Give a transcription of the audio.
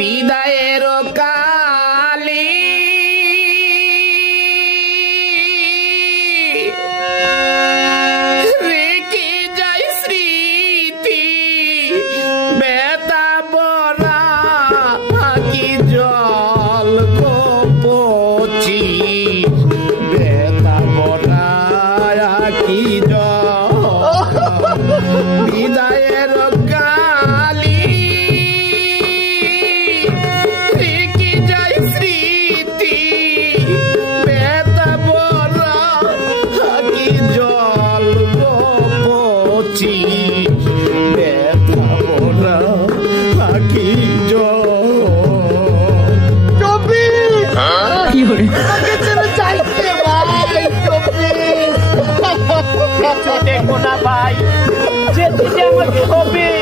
বিদায়ের কালি রেখে যাই স্মৃতি বেতা বরা কি জল গোপচি বেতা বরা কি জল বিদায়ের কালি রেখে যাই স্মৃতি বেতা বরা কি জল গোপচি বেতা বরা কি জল কি হরে দেখো না ভাই যে আমাকে হবে